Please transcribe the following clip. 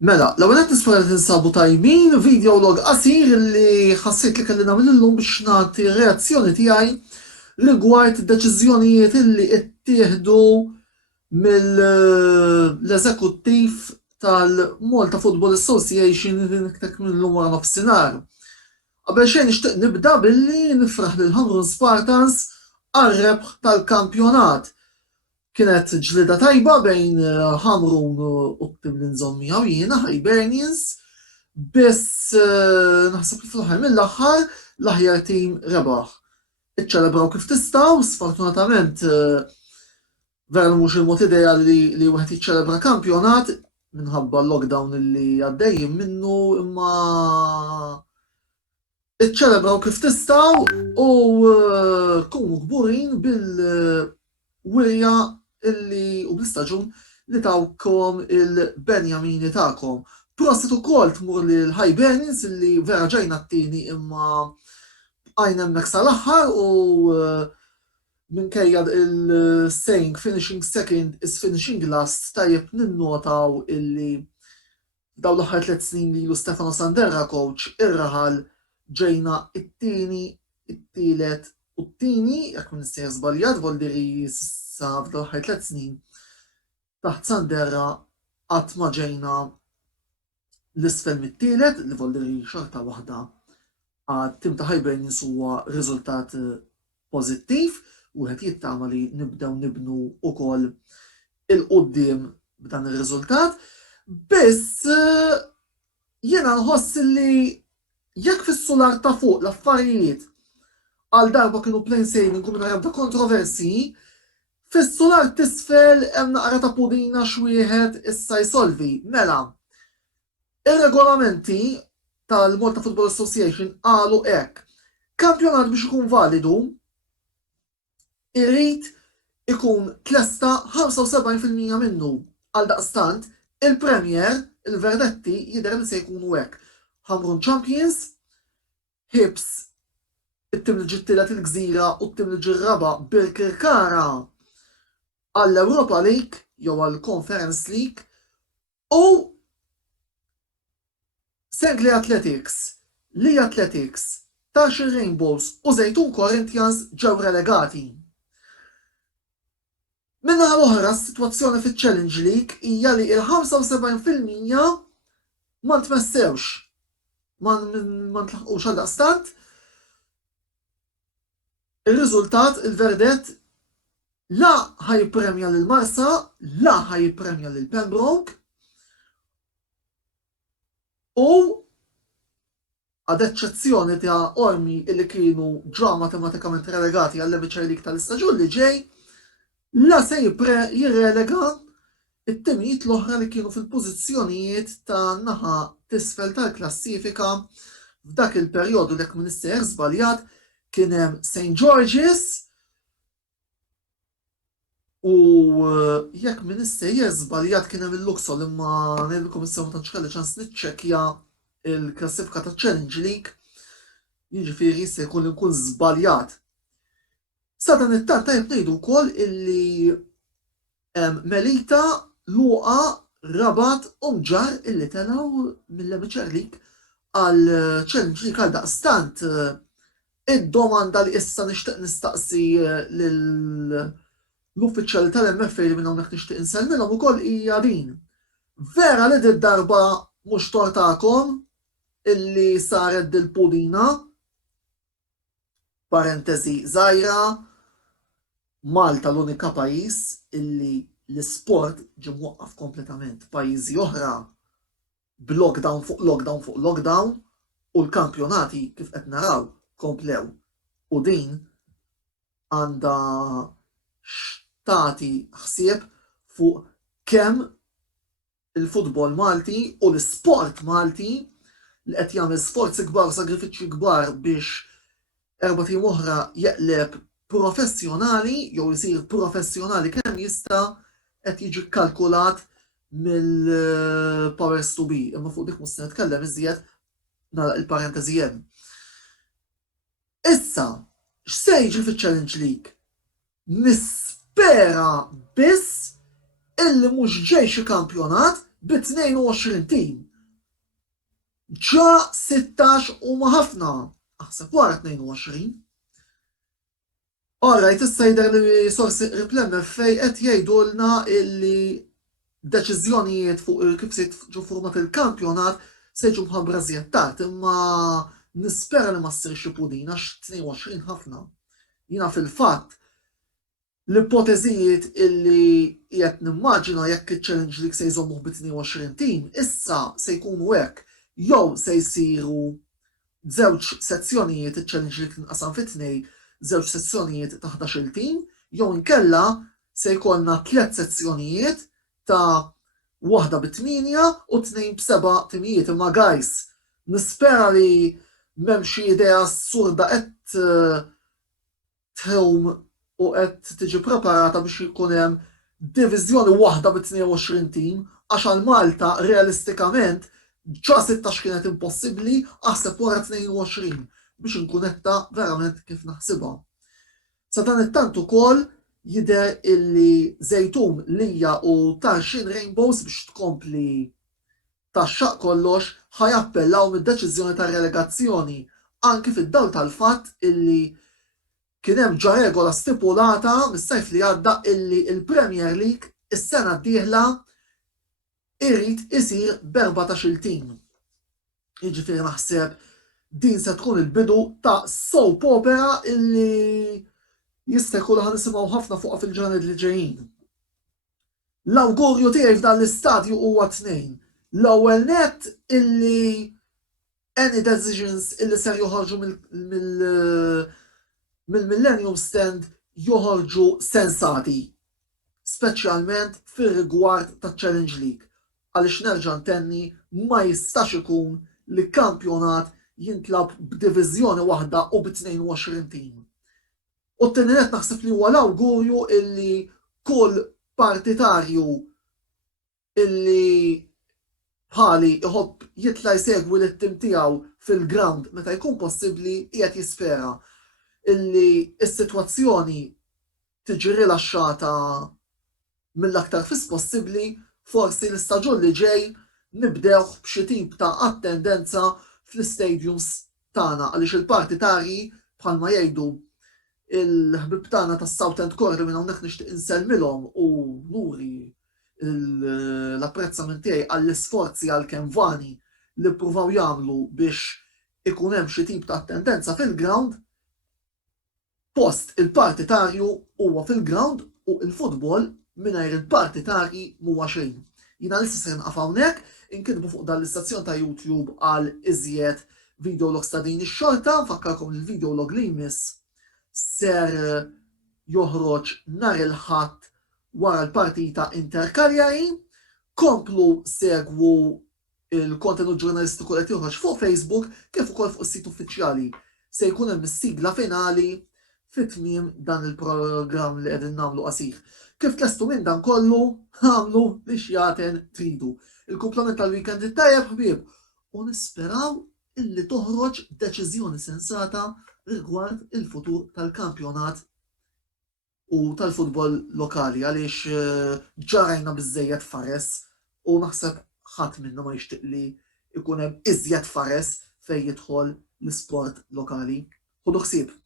Mela, l-ewwel qed nispera li tinsabu tajbin, video log qasir li ħassejt li kelli nagħmilhom biex nagħti reazzjoni tiegħi rigward id-deċiżjonijiet illi ttieħdu mill-eżekuttiv tal-Malta Football Association li niktek minnhom wara nofsinhar. Qabel xejn nixtieq nibda billi nifraħ lil Hamrun Spartans għar-rebħ tal-kampjonat. Kienet ġlida tajba bejn Hamrun u t-tim li nżommija u jiena Hibernians, biss naħseb li fl-aħħar mill-aħħar l-aħjar tim rebaħ. Iċċelebraw kif tistgħu, sfortunatament vera mhux il-mod ideali li wieħed jiċċelebra kampjonat minħabba l-lockdown li għaddejjin minnu imma iċċelebraw kif tistgħu u kunu kburin bil-wirja illi u bl-istaġun li tawkom il-Benjamini tagħkom. Proset ukoll tmur lil Hibernians illi vera ġejna t-tieni imma bqajna hemmhekk sal-aħħar u minkejja il-saying finishing second is finishing last tajjeb ninnotaw illi daw l-aħħar 3 snin li Stefano Sanderra coach irraħal ġejna it-tieni, it-tielet u t-tieni, jekk ma nistejjer żbaljat, Volderi sa fl-aħħar 3 snin taħt Sanderra qatt ma ġejna l-isfel mit-tielet li Volderi xorta waħda għat-tim ta' Hibernians huwa riżultat pożittiv u wieħed jittama li nibdew nibnu wkoll il-qudiem b'dan ir-riżultat. Biss jiena nħoss li jekk fis-sular ta' fuq l-affarijiet għal darba kienu plain sailing u minn ta' kontroversi, fis-sular t'isfel hemm naqra ta' pudina x'wieħed issa jsolvi. Mela, ir-regolamenti tal-Malta Football Association qalu hekk. Kampjonat biex ikun validu irrid ikun tlesta 75% minnu. Għaldaqstant, il-Premier, il-verdetti jidher li se jkunu hekk. Hamrun Champions, Hibs, it-tim li ġittilet il-Gżira u t-tim li ġirraba bil-Kirkara għall-Europa League jew għall-Conference League u Sengli Athletics, Lee Athletics, Taxi Rainbows u Zejtun Corinthians ġew relegati. Minna l-oħra s-sitwazzjoni fiċ-Challenge League hija li il-75% ma ntmessewx, ma ntlaħqux għaldaqstant. Ir-riżultat, il-verdett, la ħajpremja lil Marsa, la ħajpremja lil Pembroke u għad eċċezzjoni ta' Ormi illi kienu ġew matematikament relegati għall-Leviċer League tal-istaġun li ġej, la se jirrelega it-timijiet l-oħra li kienu fil-pożizzjonijiet ta' naħa t'isfel tal-klassifika f'dak il-perjodu li jekk minister żbaljat kien hemm St. George's u jekk minister żbaljat kien hemm il-Luxol imma ngħidilkom issa ma tantx kelli ċans niċċekkja il-klassifika ta' Challenge League, jiġifieri se jkun inkun żbaljat. Sa dan it-tant tajjeb ngħidu wkoll illi Melita, Luqa, Rabat u Mġar illi telgħu mill-Leviċer League għal Challenge League għaldaqstant id-domanda li issa nixtieq nistaqsi l-uffiċjali tal-MFA li minn hawnhekk nixtieq insellmilhom ukoll hija din. Vera li d-darba mhux tortakom illi saret dil-pudina, parentesi żgħira, Malta l-unika pajjiż illi l-isport ġie mwaqqaf kompletament. Pajjiżi oħra b'lockdown fuq lockdown fuq lockdown u l-kampjonati kif qed naraw komplew. U din għandha tagħti ħsieb fuq kemm il-futbol Malti u l-isport Malti li qed jagħmel sforzi kbar u sagrifiċċji kbar biex erba' tim oħra jeqleb professjonali jew isir professjonali kemm jista' qed jiġi kkalkulat mill-powers to be. Imma fuq dik mhux se nitkellem iżjed nagħlaq il-parentesi hemm. Issa, x'se jiġri fiċ-Challenge League? Nispera biss illi mhux ġej xi kampjonat b'22 tim. Ġa 16 huma ħafna, aħseb wara 22. Alright, issa jidher li sorsi riplemmer fej qed jgħidulna illi deċiżjonijiet fuq kif se jiġu format il-kampjonat se jiġu mħabbra żjed tard, imma nispera li ma ssirx pudin għax 22 ħafna. Jiena fil-fatt l-ipoteżijiet illi qed nimmaġina jekk iċ-Challenge League se jżommuh b'22 tim, issa se jkunu hekk jew se jsiru żewġ sezzjonijiet iċ-Challenge League tinqasam fit-tnejn, żewġ sezzjonijiet ta' 11-il tim, jew inkella se jkollna 3 sezzjonijiet ta' waħda b'8 u 2 b'7 timijiet. Imma guys, nispera li m'hemm xi idea assurda qed tħewm u qed tiġi preparata biex jkun hemm diviżjoni waħda b'22 tim, għax għal Malta realistikament ġa 16 kienet impossibbli, aħseb wara 22 biex inkun netta verament kif naħsibha. Sa dan it-tant ukoll jidher illi Zejtum Lija u Tarxin Rainbows biex tkompli taxxaq kollox ħajappellaw mid-deċiżjoni ta' relegazzjoni anki fid-dawl tal-fatt illi kien hemm ġa regola stipulata mis-sajf li għadda illi il-Premier League is-sena d-dieħla irid isir b'14-il tim. Jiġifieri naħseb din se tkun il-bidu ta' soap opera illi jista' jkun ħanisimgħu ħafna fuqha fil-ġranet li ġejjin. L-awgurju tiegħi f'dan l-istadju huwa tnejn. L-ewwel nett illi any decisions illi ser joħorġu mill-Millennium Stand joħorġu sensati, speċjalment fir-rigward taċ-Challenge League. Għaliex nerġa' ntenni ma jistax ikun li kampjonat jintlab b'diviżjoni waħda u b'22 tim. U t-tieni nett naħseb li huwa l-awgurju illi kull partitarju illi bħali iħobb jitla jsegwi lit-tim tiegħu fil-ground meta jkun possibbli qiegħed jispera illi s-sitwazzjoni tiġi rilaxxata mill-aktar fis possibbli, forsi l-istaġun li ġej nibdew b'xi tip ta' attendenza fl-istadiums tagħna għaliex il-partitarji bħalma jgħidu il-ħbib tagħna tas-South End Corner minn hawnhekk nixtieq insellmilhom u nuri l-apprezzament tiegħi għall-isforzi għalkemm vani li ppruvaw jagħmlu biex ikun hemm xi tip ta' tendenza fil-ground, post il-partitarju huwa fil-ground u l-futbol mingħajr il-partitarji mhuwa xejn. Jiena lista se nqaf hawnhekk, inkitbu fuq dan l-istazzjon ta' YouTube għal iżjed videologs ta' din ix-xorta, nfakkarkom li l-video log li jmiss ser joħroġ nhar il-Ħadd wara l-partita interkaljari. Komplu segwu il-kontenut ġurnalistiku qed joħroġ fuq Facebook kif ukoll fuq is-sit uffiċjali. Se jkun hemm is-sigla finali fit-tmiem dan il-programm li qegħdin nagħmlu qasir. Kif tlestu minn dan kollu, għamlu li xjaten tridu. Il-kumplament tal-weekend it-tajjeb ħbieb u nisperaw illi toħroġ deċiżjoni sensata rigward il-futur tal-kampjonat u tal-futbol lokali għaliex ġarajna biżżejjed fares u naħseb ħadd minnu ma jixtieq li jkun hemm iżjed fares fejn jidħol l-isport lokali. Ħudu ħsieb.